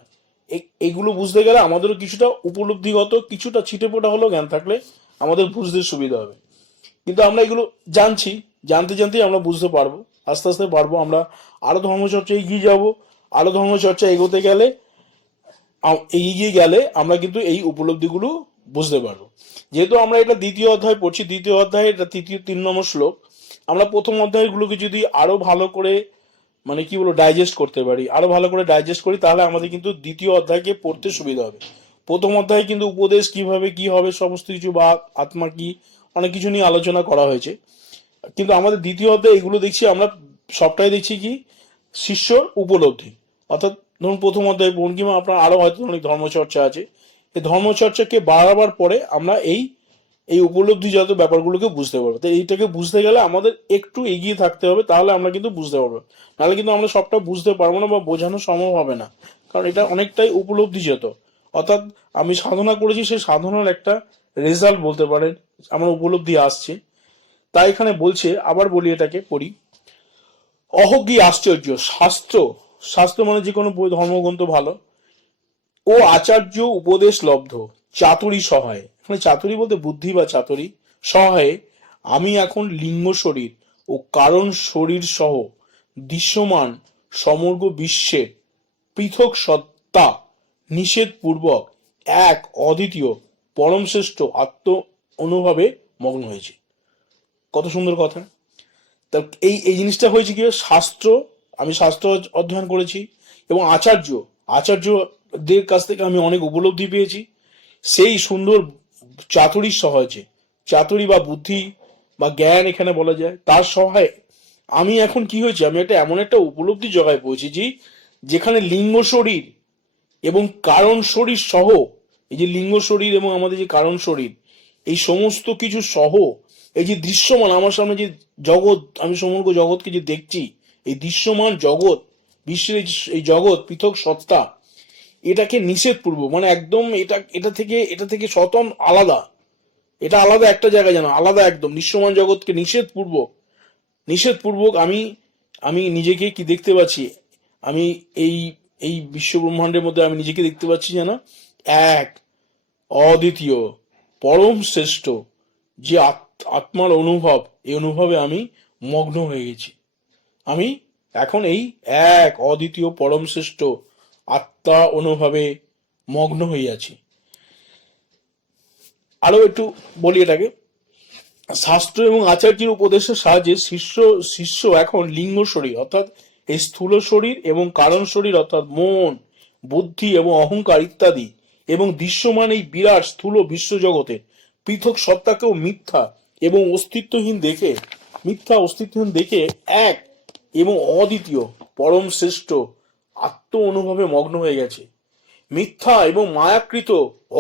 এইগুলো বুঝতে গেলে আমাদেরও কিছুটা উপলব্ধিগত, কিছুটা ছিটেফোঁটা হলেও জ্ঞান থাকলে আমাদের বুঝতে সুবিধা হবে। কিন্তু আমরা এগুলো জানতেই আমরা বুঝতে পারবো, আস্তে আস্তে পারবো। আমরা আরো ধর্মচর্চা এগিয়ে যাব, আরো ধর্মচর্চা এগিয়ে গেলে আমরা কিন্তু এই উপলব্ধিগুলো বুঝতে পারবো। যেহেতু আমরা এটা দ্বিতীয় অধ্যায় পড়ছি, দ্বিতীয় অধ্যায় এটা 3 নম্বর শ্লোক, আমরা প্রথম অধ্যায়গুলোকে যদি আরো ভালো করে ডাইজেস্ট করতে পারি, আরো ভালো করে ডাইজেস্ট করি, তাহলে আমাদের কিন্তু দ্বিতীয় অধ্যায়কে পড়তে সুবিধা হবে। প্রথম অধ্যায়ে কিন্তু উপদেশ কিভাবে কি হবে, সমস্ত কিছু, বা আত্মা কি, অনেক কিছু নিয়ে আলোচনা করা হয়েছে। কিন্তু আমাদের দ্বিতীয় অধ্যায় এগুলো দেখছি, আমরা সবটাই দেখছি কি শিষ্যর উপলব্ধি। অর্থাৎ ধরুন প্রথম অধ্যায় বঙ্কিমা আপনার আরো হয়তো অনেক ধর্মচর্চা আছে, এই ধর্মচর্চাকে বাড়াবার পরে আমরা এই উপলব্ধিজাত ব্যাপারগুলোকে বুঝতে পারবো। তো এইটাকে বুঝতে গেলে আমাদের একটু এগিয়ে থাকতে হবে, তাহলে আমরা কিন্তু বুঝতে পারবো। নাহলে কিন্তু আমরা সবটা বুঝতে পারবো না বা বোঝানো সম্ভব হবে না, কারণ এটা অনেকটাই উপলব্ধিজাত। অর্থাৎ আমি সাধনা করেছি, সেই সাধনার একটা রেজাল্ট বলতে পারেন, আমার উপলব্ধি আসছে। তাই এখানে বলছে, আবার বলি, এটাকে পড়ি। কি আশ্চর্য! শাস্ত্র মানে যে কোনো ধর্মগ্রন্থ ভালো, ও আচার্য উপদেশ লব্ধ চাতুরী সহায়, এখানে চাতুরী বলতে বুদ্ধি বা চাতুরী সহায়ে আমি এখন লিঙ্গ শরীর ও কারণ শরীর সহ দৃশ্যমান সমগ্র বিশ্বের পৃথক সত্তা নিষেধ পূর্বক এক অদ্বিতীয় পরম শ্রেষ্ঠ আত্ম অনুভবে মগ্ন হয়েছে। কত সুন্দর কথা! তা এই জিনিসটা হয়েছে কি, আমি শাস্ত্র অধ্যয়ন করেছি, এবং আচার্যদের কাছ থেকে আমি অনেক উপলব্ধি পেয়েছি। সেই সুন্দর চাতুরীর সহায়ে, চাতুরী বা বুদ্ধি বা জ্ঞান এখানে বলা যায়, তার সহায়ে আমি এখন কি হয়েছে, আমি এমন একটা উপলব্ধি জগায় পৌঁছেছি যেখানে লিঙ্গ শরীর এবং কারণ শরীর সহ, এই যে লিঙ্গ শরীর এবং আমাদের যে কারণ শরীর, এই সমস্ত কিছু সহ এই যে দৃশ্যমান আমার সামনে যে জগৎ, আমি সমগ্র জগৎকে যে দেখছি, এই দৃশ্যমান জগৎ, বিশ্বের এই জগৎ পৃথক সত্তা, এটাকে নিষেধপূর্বক, মানে একদম এটা থেকে স্বতন্ত্র আলাদা, এটা আলাদা একটা জায়গায়, জানো, আলাদা একদম দৃশ্যমান জগৎকে নিষেধপূর্বক আমি আমি নিজেকে কি দেখতে পাচ্ছি, আমি এই এই বিশ্ব ব্রহ্মাণ্ডের মধ্যে আমি নিজেকে দেখতে পাচ্ছি যেন এক অদ্বিতীয় পরম শ্রেষ্ঠ যে আত্মার অনুভব, এই অনুভবে আমি মগ্ন হয়ে গেছি। আমি এখন এই এক অদ্বিতীয় পরম শ্রেষ্ঠ আত্মা অনুভবে মগ্ন হয়ে আছি। আরো একটু বলি এটাকে, শাস্ত্র এবং আচার্যের উপদেশের সাহায্যে শিষ্য এখন লিঙ্গ শরীর অর্থাৎ এই স্থূল শরীর এবং কারণ শরীর অর্থাৎ মন, বুদ্ধি এবং অহংকার ইত্যাদি এবং দৃশ্যমান এই বিরাট স্থূল বিশ্বজগতের পৃথক সত্তাকেও মিথ্যা অস্তিত্বহীন দেখে এক এবং অদ্বিতীয় পরম শ্রেষ্ঠ আত্ম অনুভবে মগ্ন হয়ে গেছে। মিথ্যা এবং মায়াকৃত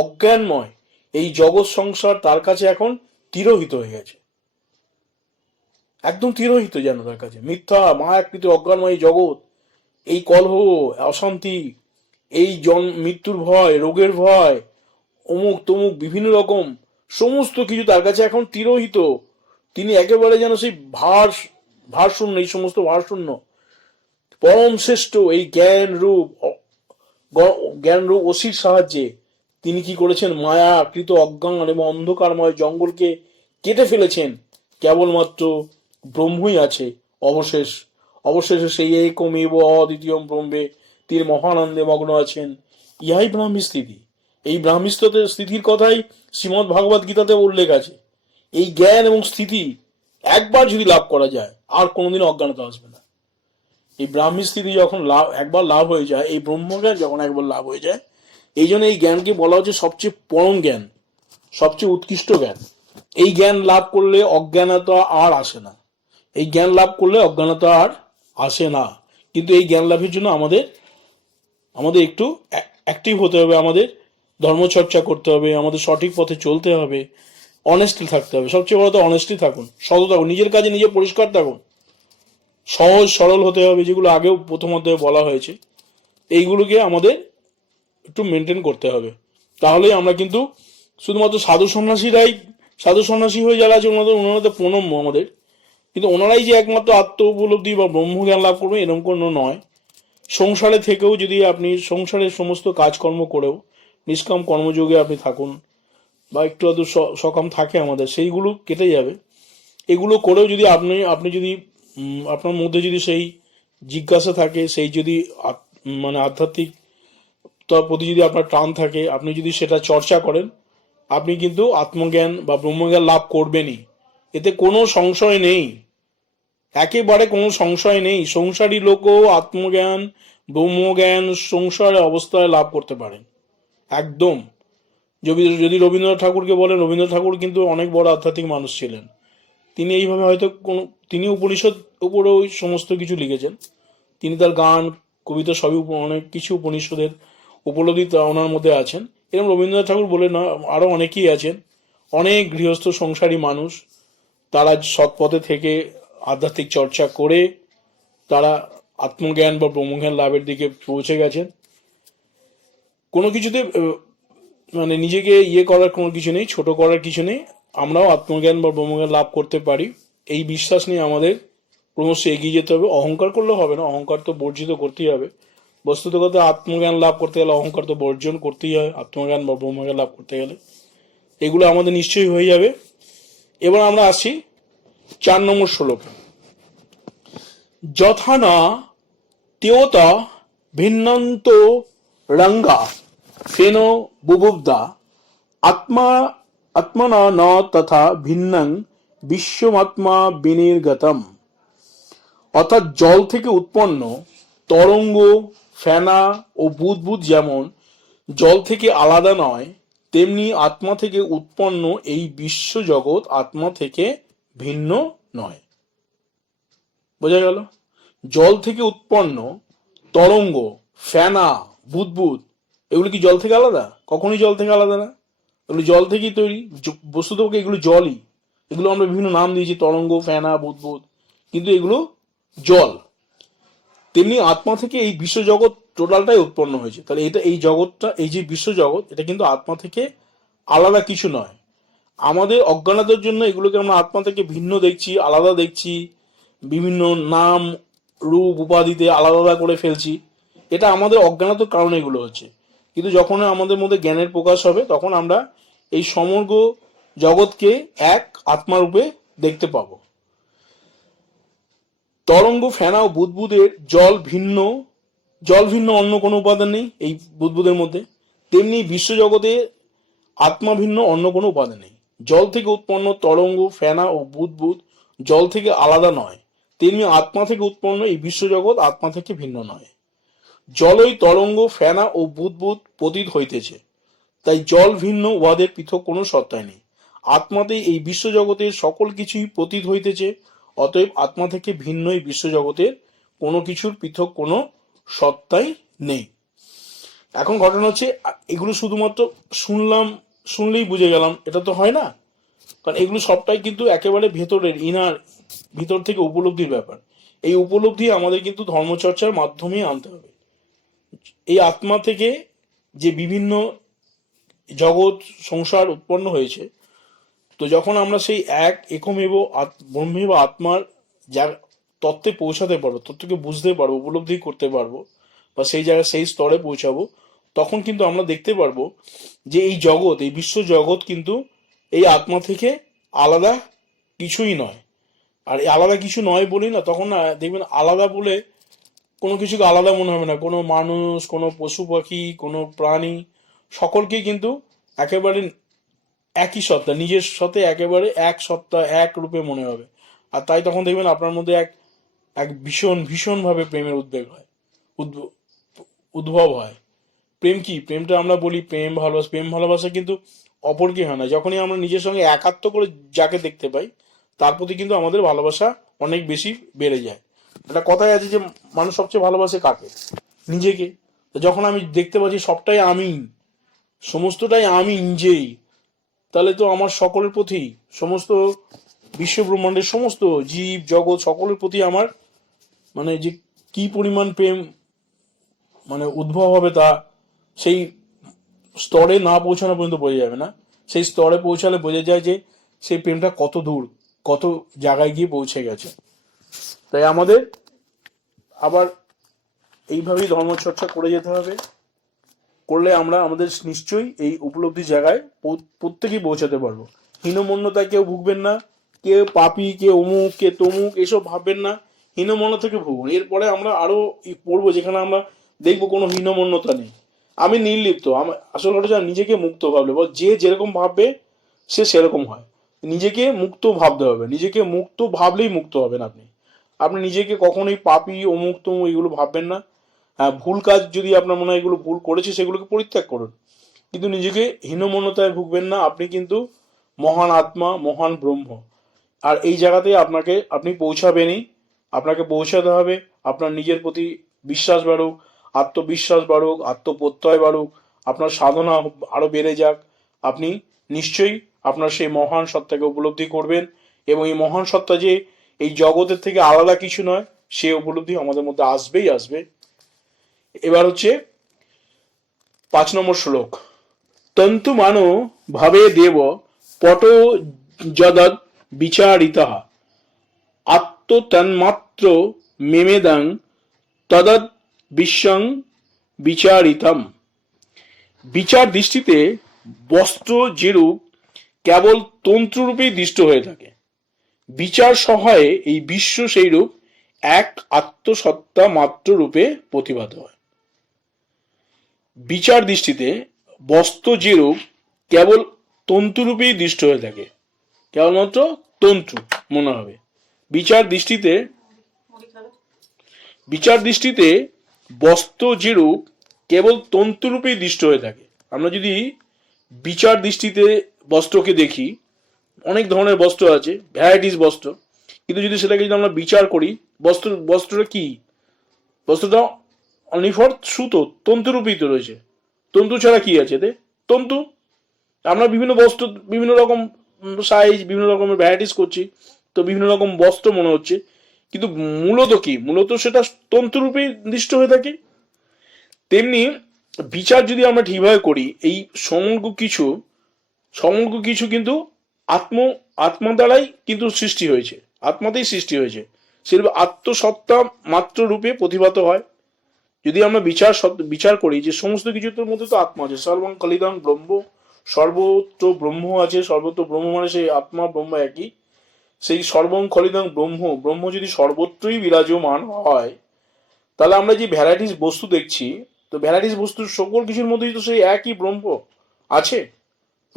অজ্ঞানময় এই জগৎ সংসার তার কাছে এখন তিরোহিত হয়ে গেছে, একদম তিরোহিত যেন তার কাছে। মিথ্যা মায়াকৃত অজ্ঞানময় জগৎ, এই কলহ, অশান্তি, এই মৃত্যুর ভয়, রোগের ভয়, অমুক তমুক বিভিন্ন রকম সমস্ত কিছু তার কাছে এখন তিরোহিত। তিনি একেবারে যেন সেই ভারশূন্য, এই সমস্ত ভারশূন্য পরম শ্রেষ্ঠ এই জ্ঞান রূপ অসির সাহায্যে তিনি কি করেছেন, মায়াকৃত অজ্ঞান এবং অন্ধকারময় জঙ্গলকে কেটে ফেলেছেন। কেবলমাত্র ব্রহ্মই আছে অবশেষে সেই একমেব অদ্বিতীয় ব্রহ্মে তিনি মহানন্দে মগ্ন আছেন। ইহাই ব্রাহ্মী স্থিতি। এই ব্রাহ্মী স্থিতির কথাই শ্রীমদ্ ভাগবত গীতাতে উল্লেখ আছে। এই জ্ঞান এবং স্থিতি একবার যদি লাভ করা যায়, আর কোনোদিন অজ্ঞানতা আসবে না। এই ব্রাহ্মী স্থিতি যখন একবার লাভ হয়ে যায়, এই ব্রহ্মজ্ঞান যখন একবার লাভ হয়ে যায়, এই জন্য এই জ্ঞানকে বলা হচ্ছে সবচেয়ে পরম জ্ঞান, সবচেয়ে উৎকৃষ্ট জ্ঞান। এই জ্ঞান লাভ করলে অজ্ঞানতা আর আসে না, এই জ্ঞান লাভ করলে অজ্ঞানতা আর আসে না। কিন্তু এই জ্ঞান লাভের জন্য আমাদের একটু অ্যাক্টিভ হতে হবে, আমাদের ধর্মচর্চা করতে হবে, আমাদের সঠিক পথে চলতে হবে, অনেস্টলি থাকতে হবে। সবচেয়ে বড় তো অনেস্টলি থাকুন, সততা থাকুন, নিজের কাজে নিজে পরিষ্কার থাকুন, সহজ সরল হতে হবে, যেগুলো আগেও প্রথমত বলা হয়েছে, এইগুলোকে আমাদের একটু মেনটেন করতে হবে। তাহলেই আমরা কিন্তু শুধুমাত্র সাধু সন্ন্যাসী হয়ে যারা আছে ওনাদের প্রণম্য আমাদের, কিন্তু ওনারাই যে একমাত্র আত্ম উপলব্ধি বা ব্রহ্মজ্ঞান লাভ করবে এরকম কোনো নয়। সংসারে থেকেও যদি আপনি সংসারের সমস্ত কাজকর্ম করেও নিষ্কাম কর্মযোগে আপনি থাকুন, বা একটু আধটু সকাম থাকে আমাদের, সেইগুলো কেটে যাবে। এগুলো করেও যদি আপনি যদি আপনার মধ্যে যদি সেই জিজ্ঞাসা থাকে, সেই যদি মানে আধ্যাত্মিক তার প্রতি যদি আপনার টান থাকে, আপনি যদি সেটা চর্চা করেন, আপনি কিন্তু আত্মজ্ঞান বা ব্রহ্মজ্ঞান লাভ করবেনই, এতে কোনো সংশয় নেই, একেবারে কোনো সংশয় নেই। সংসারী লোকও আত্মজ্ঞান ব্রহ্মজ্ঞান সংসার অবস্থায় লাভ করতে পারেন একদম। যদি রবীন্দ্রনাথ ঠাকুরকে বলেন, রবীন্দ্রনাথ ঠাকুর কিন্তু অনেক বড় আধ্যাত্মিক মানুষ ছিলেন। তিনি এইভাবে হয়তো তিনি উপনিষদ উপরে ওই সমস্ত কিছু লিখেছেন, তিনি তার গান কবিতা সবই অনেক কিছু উপনিষদের উপলব্ধি ওনার মধ্যে আছেন। এরকম রবীন্দ্রনাথ ঠাকুর বলে না, আরো অনেকেই আছেন, অনেক গৃহস্থ সংসারী মানুষ, তারা সৎ পথে থেকে আধ্যাত্মিক চর্চা করে তারা আত্মজ্ঞান বা ব্রহ্মজ্ঞান লাভের দিকে পৌঁছে গেছেন। কোনো কিছুতে মানে নিজেকে করার কোনো কিছু নেই, ছোট করার কিছু নেই। আমরাও আত্মজ্ঞান বা ব্রহ্মজ্ঞান লাভ করতে পারি, এই বিশ্বাস নিয়ে আমাদের ক্রমশ এগিয়ে যেতে হবে। অহংকার করলে হবে না, অহংকার তো বর্জিত করতেই হবে। বস্তুত কথা, আত্মজ্ঞান লাভ করতে গেলে অহংকার তো বর্জন করতেই হয়, আত্মজ্ঞান বা ব্রহ্মজ্ঞান লাভ করতে গেলে এগুলো আমাদের নিশ্চয়ই হয়ে যাবে। এবার আমরা আসি 4 নম্বর শ্লোকে। যথা না তেওতা ভিন্নন্ত রঙ্গা ফেন বুবুব্ধা আত্মনা ন তথা ভিন্নং বিশ্বমাত্মা বিনির্গতম। অর্থাৎ জল থেকে উৎপন্ন তরঙ্গ, ফেনা ও বুদবুদ যেমন জল থেকে আলাদা নয়, তেমনি আত্মা থেকে উৎপন্ন এই বিশ্ব জগৎ আত্মা থেকে ভিন্ন নয়। বোঝা গেল? জল থেকে উৎপন্ন তরঙ্গ, ফেনা, বুদবুদ, এগুলো কি জল থেকে আলাদা? কখনোই জল থেকে আলাদা না। এগুলো জল থেকেই তৈরি। বস্তুতপক্ষে এগুলো জলই। এগুলো আমরা বিভিন্ন নাম দিয়েছি, তরঙ্গ, ফেনা, বুদবুদ, কিন্তু এগুলো জল। তেমনি আত্মা থেকে এই বিশ্বজগৎ টোটালটাই উৎপন্ন হয়েছে। তাহলে এটা, এই জগৎটা, এই যে বিশ্বজগৎ, এটা কিন্তু আত্মা থেকে আলাদা কিছু নয়। আমাদের অজ্ঞানতার জন্য এগুলোকে আমরা আত্মা থেকে ভিন্ন দেখছি, আলাদা দেখছি, বিভিন্ন নাম, রূপ, উপাধিতে আলাদা আলাদা করে ফেলছি। এটা আমাদের অজ্ঞানতার কারণে এগুলো হচ্ছে। কিন্তু যখন আমাদের মধ্যে জ্ঞানের প্রকাশ হবে, তখন আমরা এই সমগ্র জগৎকে এক আত্মারূপে দেখতে পাবো। তরঙ্গ, ফেনা ও বুদবুদের জল ভিন্ন অন্য কোনো উপাদান নেই এই বুদবুদের মধ্যে। তেমনি বিশ্বজগতে আত্মা ভিন্ন অন্য কোনো উপাদান নেই। জল থেকে উৎপন্ন তরঙ্গ, ফেনা ও বুদবুদ জল থেকে আলাদা নয়। তেমনি আত্মা থেকে উৎপন্ন এই বিশ্বজগৎ আত্মা থেকে ভিন্ন নয়। জলই তরঙ্গ, ফেনা ও বুদবুদ পতিত হইতেছে, তাই জল ভিন্ন উহাদের পৃথক কোনো সত্তাই নেই। আত্মাতেই এই বিশ্বজগতের সকল কিছুই পতিত হইতেছে, অতএব আত্মা থেকে ভিন্ন এই বিশ্বজগতের কোনো কিছুর পৃথক কোনো সত্তাই নেই। এখন ঘটনা হচ্ছে, এগুলো শুধুমাত্র শুনলেই বুঝে গেলাম, এটা তো হয় না। কারণ এগুলো সবটাই কিন্তু একেবারে ভেতরের, ভিতর থেকে উপলব্ধির ব্যাপার। এই উপলব্ধি আমাদের কিন্তু ধর্মচর্চার মাধ্যমে আনতে হবে। এই আত্মা থেকে যে বিভিন্ন জগৎ সংসার উৎপন্ন হয়েছে, তো যখন আমরা সেই একমেব ব্রহ্মে বা আত্মার যা তত্ত্বে পৌঁছাতে পারবো, তত্ত্বকে বুঝতে পারবো, উপলব্ধি করতে পারবো, বা সেই জায়গায় সেই স্তরে পৌঁছাবো, তখন কিন্তু আমরা দেখতে পারবো যে এই জগৎ, এই বিশ্ব জগৎ কিন্তু এই আত্মা থেকে আলাদা কিছুই নয়। আর এই আলাদা কিছু নয় বলেই না, তখন না দেখবেন আলাদা বলে কোনো কিছুকে আলাদা মনে হবে না। কোনো মানুষ, কোনো পশু পাখি, কোনো প্রাণী, সকলকেই কিন্তু একেবারে একই সত্তা, নিজের সাথে একেবারে এক সত্তা, এক রূপে মনে হবে। আর তাই তখন দেখবেন আপনার মধ্যে এক এক ভীষণ ভাবে প্রেমের উদ্ভব হয়। প্রেম কি? প্রেমটা আমরা বলি প্রেম ভালোবাসা কিন্তু অপরকে হয় না। যখনই আমরা নিজের সঙ্গে একাত্ম করে যাকে দেখতে পাই, তার প্রতি কিন্তু আমাদের ভালোবাসা অনেক বেশি বেড়ে যায়। একটা কথাই আছে যে মানুষ সবচেয়ে ভালোবাসে কাকে? নিজেকে। তো যখন আমি দেখতে পাচ্ছি সবটাই আমি, সমস্তটাই আমি নিজেই, তাহলে তো আমার সকলের প্রতি, সমস্ত বিশ্ব ব্রহ্মাণ্ডের সমস্ত জীব জগৎ সকলের প্রতি আমার মানে যে কি পরিমাণ প্রেম মানে উদ্ভব হবে, তা সেই স্তরে না পৌঁছানো পর্যন্ত বোঝা যাবে না। সেই স্তরে পৌঁছালে বোঝা যায় যে সেই প্রেমটা কত দূর, কত জায়গায় গিয়ে পৌঁছে গেছে। তাই আমাদের আবার এইভাবেই ধর্মচর্চা করে যেতে হবে। করলে আমরা আমাদের নিশ্চয়ই এই উপলব্ধি জায়গায় প্রত্যেকেই পৌঁছাতে পারবো। হীনমন্যতায় কেউ ভুগবেন না। কে পাপি, কে অমুক, কে তমুক, এসব ভাববেন না। হীনমন্য থেকে ভুগুন। এরপরে আমরা আরো পড়বো যেখানে আমরা দেখবো কোনো হীনমন্যতা নেই, আমি নির্লিপ্ত। আসল কথা নিজেকে মুক্ত ভাবলে, যে যেরকম ভাববে সে সেরকম হয়। নিজেকে মুক্ত ভাবতে হবে। নিজেকে মুক্ত ভাবলেই মুক্ত হবেন আপনি। আপনি নিজেকে কখনোই পাপি, অমুক তমুক এগুলো ভাববেন না। হ্যাঁ, ভুল কাজ যদি আপনার মনে হয় এগুলো ভুল করেছে, সেগুলোকে পরিত্যাগ করুন, কিন্তু নিজেকে হীনমন্যতায় ভুগবেন না। আপনি কিন্তু মহান আত্মা, মহান ব্রহ্ম। আর এই জায়গাতেই আপনি পৌঁছাবেনই। আপনাকে পৌঁছাতে হবে। আপনার নিজের প্রতি বিশ্বাস বাড়ুক, আত্মবিশ্বাস বাড়ুক, আত্মপ্রত্যয় বাড়ুক, আপনার সাধনা আরো বেড়ে যাক। আপনি নিশ্চয়ই আপনার সেই মহান সত্তাকে উপলব্ধি করবেন, এবং এই মহান সত্তা যে এই জগতের থেকে আলাদা কিছু নয়, সে উপলব্ধি আমাদের মধ্যে আসবেই আসবে। এবার হচ্ছে 5 নম্বর শ্লোক। তন্তু মানো ভাবে দেব পট যদৎ বিচারিতঃ আত্মতন্মাত্র মেমেদং তদৎ বিশ্বং বিচারিতম। বিচার দৃষ্টিতে বস্ত্র যেরূপ কেবল তন্ত্ররূপেই দৃষ্ট হয়ে থাকে, বিচার সহায়ে এই বিশ্ব সেইরূপ এক আত্মসত্তা মাত্র রূপে প্রতিভাত হয়। বিচার দৃষ্টিতে বস্ত্র যেরূপ কেবল তন্তুরূপেই দৃষ্ট হয়ে থাকে, কেবলমাত্র তন্তু মনে হবে। বিচার দৃষ্টিতে বস্ত্র যেরূপ কেবল তন্তুরূপেই দৃষ্ট হয়ে থাকে। আমরা যদি বিচার দৃষ্টিতে বস্ত্রকে দেখি, অনেক ধরনের বস্ত্র আছে, ভ্যারাইটিস বস্ত্র, কিন্তু যদি সেটাকে যদি আমরা বিচার করি, বস্ত্রটা কি? বস্ত্রটা নিফর সুতো, তন্তুরূপেই তো রয়েছে। তন্তু ছাড়া কি আছে এতে? তন্তু। আমরা বিভিন্ন বস্ত্র, বিভিন্ন রকম সাইজ, বিভিন্ন রকমের ভ্যারাইটিস করছি, তো বিভিন্ন রকম বস্ত্র মনে হচ্ছে, কিন্তু মূলত কি, মূলত সেটা তন্তুরূপে নির্দিষ্ট হয়ে থাকে। তেমনি বিচার যদি আমরা ঠিকভাবে করি, এই সমগ্র কিছু কিন্তু আত্মা দ্বারাই কিন্তু সৃষ্টি হয়েছে, আত্মাতেই সৃষ্টি হয়েছে, সেরূপ আত্মসত্তা মাত্র রূপে প্রতিভাত হয়। যদি আমরা বিচার করি যে সমস্ত কিছুর মধ্যে তো আত্মা আছে, সর্বং কলিদং ব্রহ্ম, সর্বত্র ব্রহ্ম আছে, সর্বত্র ব্রহ্ম মানে সেই আত্মা ব্রহ্ম একই। সেই সর্বং খলিদং ব্রহ্ম যদি সর্বত্রই বিরাজমান হয়, তাহলে আমরা যে ভ্যারাইটিস বস্তু দেখছি, তো ভ্যারাইটিস বস্তুর সকল কিছুর মধ্যেই তো সেই একই ব্রহ্ম আছে।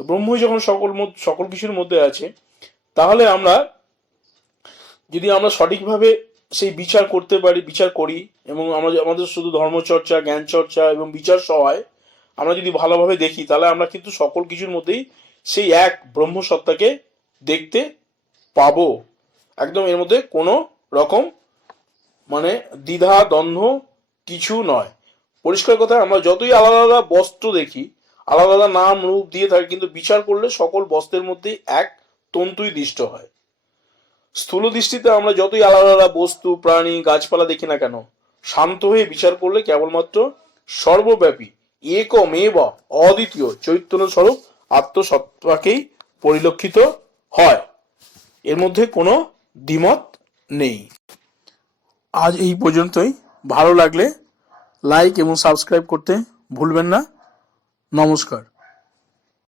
তো ব্রহ্মই যখন সকল কিছুর মধ্যে আছে, তাহলে যদি আমরা সঠিকভাবে সেই বিচার করি, এবং আমাদের শুধু ধর্মচর্চা, জ্ঞান চর্চা এবং বিচার সহায় আমরা যদি ভালোভাবে দেখি, তাহলে আমরা কিন্তু সকল কিছুর মধ্যেই সেই এক ব্রহ্ম সত্তাকে দেখতে পাবো। একদম এর মধ্যে কোনো রকম মানে দ্বিধা দ্বন্দ্ব কিছু নয়। পরিষ্কার কথা, আমরা যতই আলাদা আলাদা বস্ত্র দেখি, আলাদা আলাদা নাম রূপ দিয়ে থাকি, কিন্তু বিচার করলে সকল বস্ত্রের মধ্যেই এক তন্তুই দৃষ্ট হয়। স্থূল দৃষ্টিতে আমরা যতই আলাদা আলাদা বস্তু, প্রাণী, গাছপালা দেখি না কেন, শান্ত হয়ে বিচার করলে কেবলমাত্র সর্বব্যাপী একমেব অদ্বিতীয় চৈতন্য স্বরূপ আত্মসত্তাকেই পরিলক্ষিত হয়। এর মধ্যে কোনো দ্বিমত নেই। আজ এই পর্যন্তই। ভালো লাগলে লাইক এবং সাবস্ক্রাইব করতে ভুলবেন না। নমস্কার।